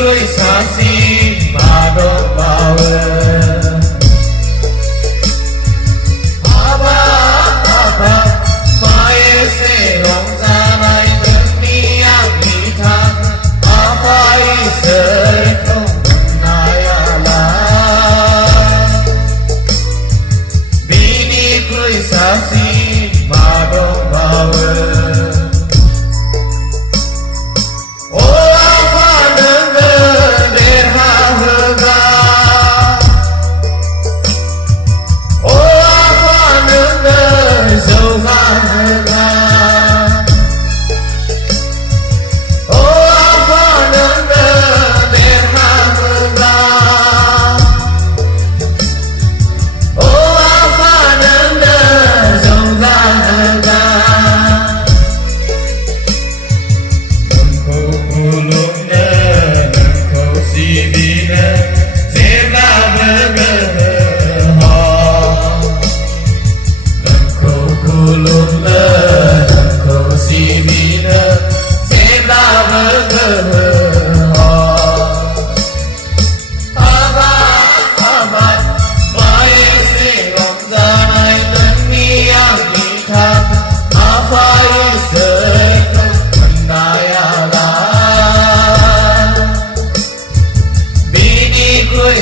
કોઈ સાસી મારો પાવર આબા આબા માએ સે રમઝાનાઈ દુનિયા મીઠા આબાઈ સરકો મનાયાલા બીની કોઈ સાસી મારો પાવર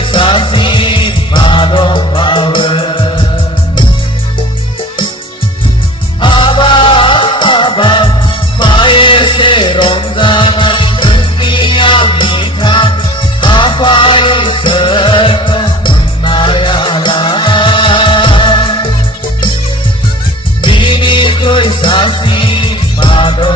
સાસી મારો પાવર આબા આબા માએ સે રમઝાન દુનિયા મીઠા આફાઈ સરકો મનાયાલા બીની કોઈ સાસી મારો